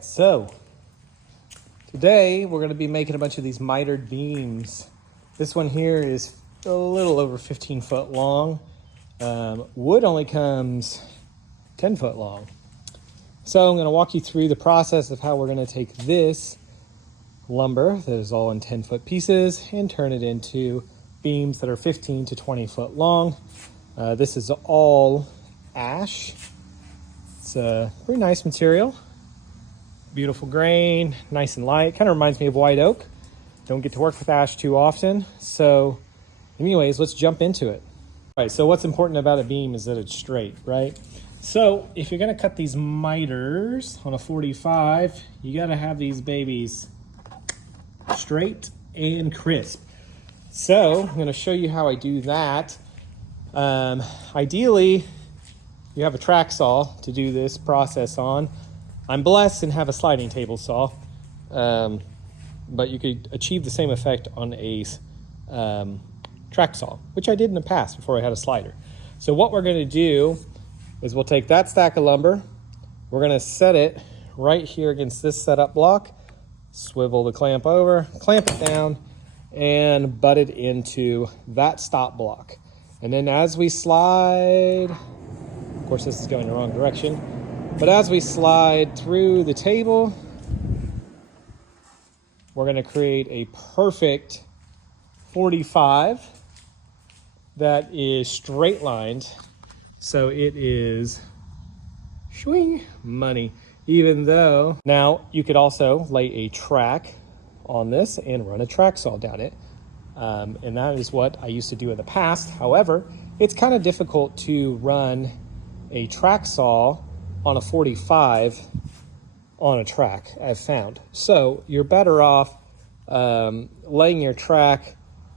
So today we're going to be making a bunch of these mitered beams. This one here is a little over 15 foot long. Wood only comes 10 foot long. So I'm going to walk you through the process of how we're going to take this lumber that is all in 10-foot pieces and turn it into beams that are 15 to 20 foot long. This is all ash. It's a pretty nice material. Beautiful grain, nice and light. Kind of reminds me of white oak. Don't get to work with ash too often. So anyways, let's jump into it. All right, so what's important about a beam is that it's straight, right? So if you're gonna cut these miters on a 45, you gotta have these babies straight and crisp. So I'm gonna show you how I do that. Ideally, you have a track saw to do this process on. I'm blessed and have a sliding table saw, but you could achieve the same effect on a track saw, which I did in the past before I had a slider. So what we're gonna do is we'll take that stack of lumber, we're gonna set it right here against this setup block, swivel the clamp over, clamp it down, and butt it into that stop block. And then as we slide, of course this is going the wrong direction, but as we slide through the table, we're going to create a perfect 45 that is straight lined. So it is swing money, even though now you could also lay a track on this and run a track saw down it. And that is what I used to do in the past. However, it's kind of difficult to run a track saw on a 45 on a track, I've found. So you're better off laying your track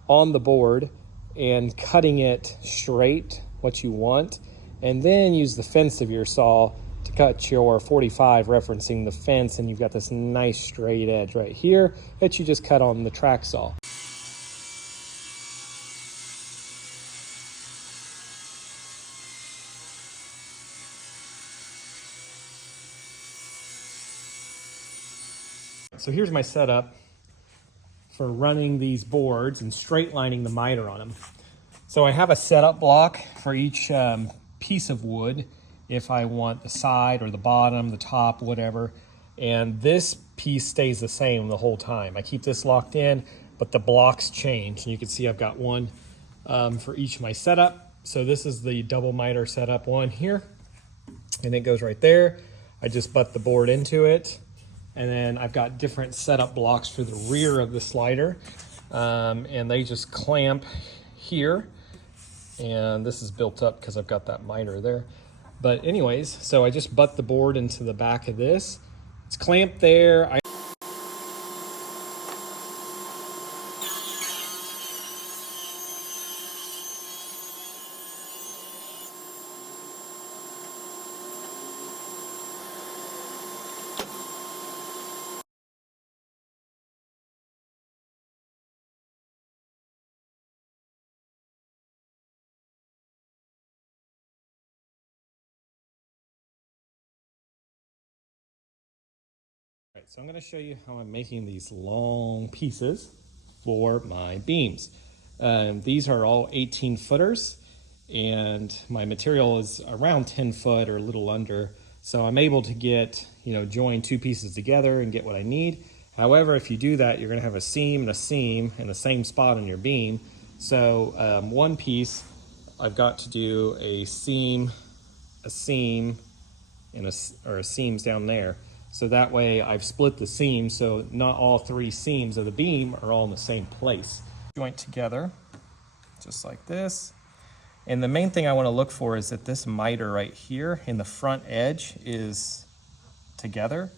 on the board and cutting it straight, what you want, and then use the fence of your saw to cut your 45 referencing the fence, and you've got this nice straight edge right here that you just cut on the track saw. So here's my setup for running these boards and straight lining the miter on them. So I have a setup block for each piece of wood if I want the side or the bottom, the top, whatever. And this piece stays the same the whole time. I keep this locked in, but the blocks change. And you can see I've got one for each of my setup. So this is the double miter setup one here. And it goes right there. I just butt the board into it. And then I've got different setup blocks for the rear of the slider. And they just clamp here. And this is built up because I've got that miter there. But anyways, so I just butt the board into the back of this. It's clamped there. Right, so I'm going to show you how I'm making these long pieces for my beams. These are all 18 footers, and my material is around 10 foot or a little under. So I'm able to get, join two pieces together and get what I need. However, if you do that, you're going to have a seam in the same spot on your beam. So one piece, I've got to do a seam, and a seams down there. So that way I've split the seam so not all three seams of the beam are all in the same place. Joint together, just like this. And the main thing I want to look for is that this miter right here in the front edge is together.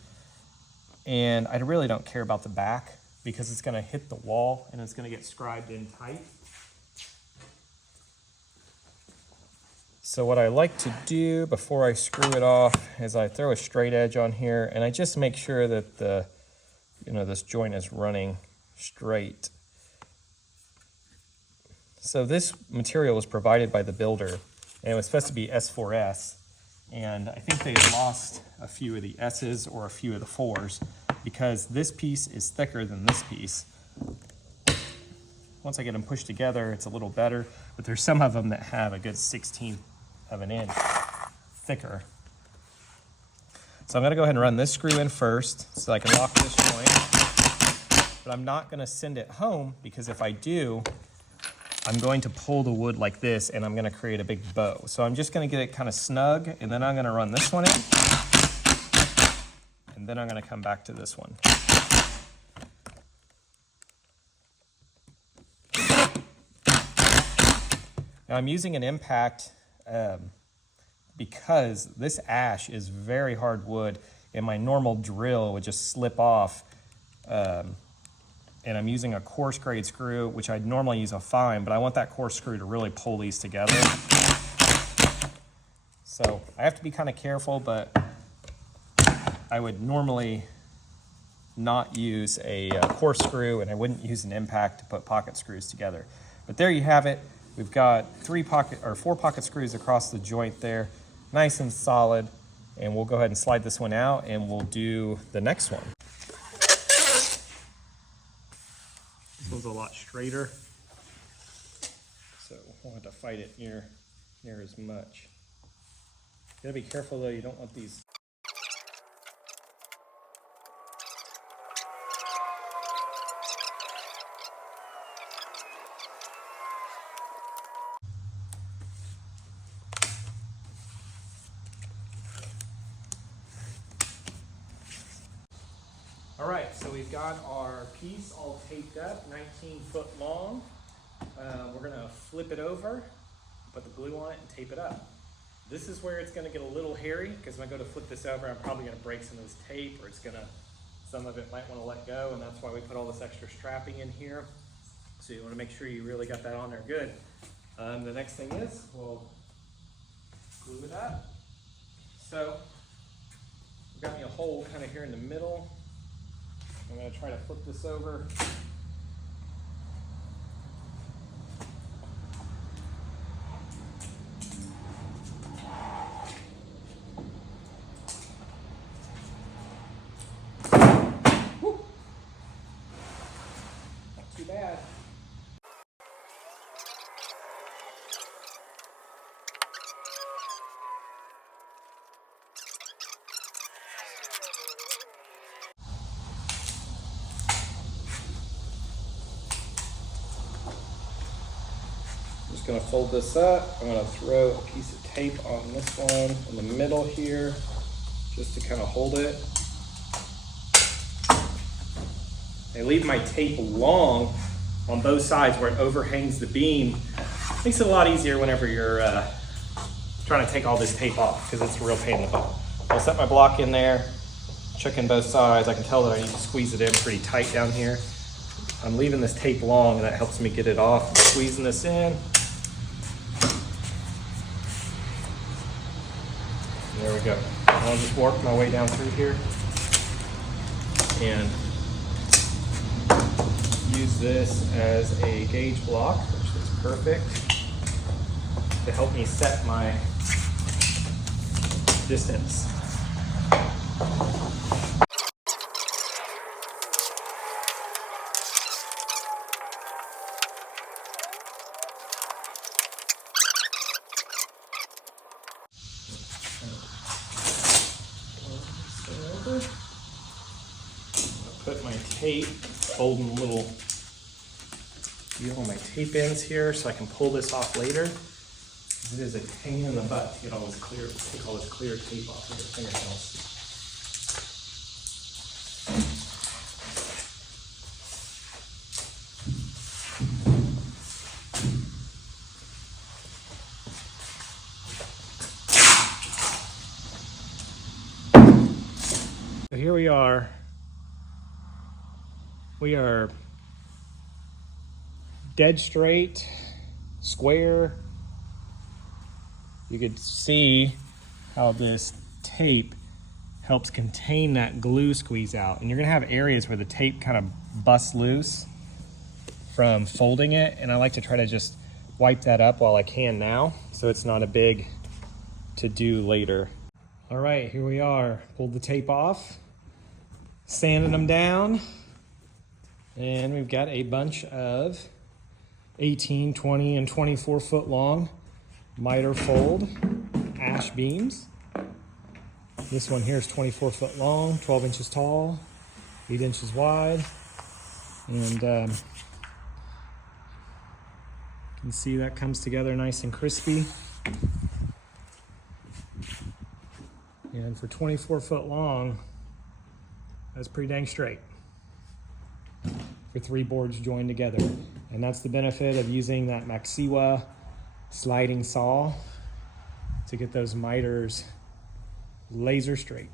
And I really don't care about the back because it's going to hit the wall and it's going to get scribed in tight. So what I like to do before I screw it off is I throw a straight edge on here and I just make sure that this joint is running straight. So this material was provided by the builder and it was supposed to be S4S. And I think they lost a few of the S's or a few of the 4s because this piece is thicker than this piece. Once I get them pushed together, it's a little better, but there's some of them that have a good 1/16 of an inch thicker. So I'm gonna go ahead and run this screw in first so I can lock this joint, but I'm not gonna send it home because if I do, I'm going to pull the wood like this and I'm gonna create a big bow. So I'm just gonna get it kind of snug and then I'm gonna run this one in and then I'm gonna come back to this one. Now I'm using an impact because this ash is very hard wood and my normal drill would just slip off. And I'm using a coarse grade screw, which I'd normally use a fine, but I want that coarse screw to really pull these together. So I have to be kind of careful, but I would normally not use a coarse screw and I wouldn't use an impact to put pocket screws together. But there you have it. We've got 4 pocket screws across the joint there, nice and solid. And we'll go ahead and slide this one out and we'll do the next one. This one's a lot straighter, so won't have to fight it near as much. You gotta be careful though, you don't want these. All right, so we've got our piece all taped up, 19 foot long. We're gonna flip it over, put the glue on it and tape it up. This is where it's gonna get a little hairy because when I go to flip this over, I'm probably gonna break some of this tape or some of it might wanna let go, and that's why we put all this extra strapping in here. So you wanna make sure you really got that on there good. The next thing is we'll glue it up. So we've got me a hole kind of here in the middle. I'm going to try to flip this over. Woo. Not too bad. Just going to fold this up. I'm going to throw a piece of tape on this one in the middle here just to kind of hold it. I leave my tape long on both sides where it overhangs the beam. Makes it a lot easier whenever you're trying to take all this tape off because it's a real pain in the butt. I'll set my block in there, check in both sides. I can tell that I need to squeeze it in pretty tight down here. I'm leaving this tape long and that helps me get it off. I'm squeezing this in. There we go. I'll just work my way down through here and use this as a gauge block, which is perfect to help me set my distance. Put my tape, golden little deal on my tape ends here so I can pull this off later. It is a pain in the butt to get all this clear, take all this clear tape off of your fingernails. So here we are. We are dead straight, square. You could see how this tape helps contain that glue squeeze out. And you're gonna have areas where the tape kind of busts loose from folding it. And I like to try to just wipe that up while I can now, so it's not a big to do later. All right, here we are. Pulled the tape off, sanded them down, and we've got a bunch of 18, 20, and 24 foot long miter fold ash beams. This one here is 24 foot long, 12 inches tall, 8 inches wide, and you can see that comes together nice and crispy. And for 24 foot long, that's pretty dang straight for 3 boards joined together. And that's the benefit of using that Maksiwa sliding saw to get those miters laser straight.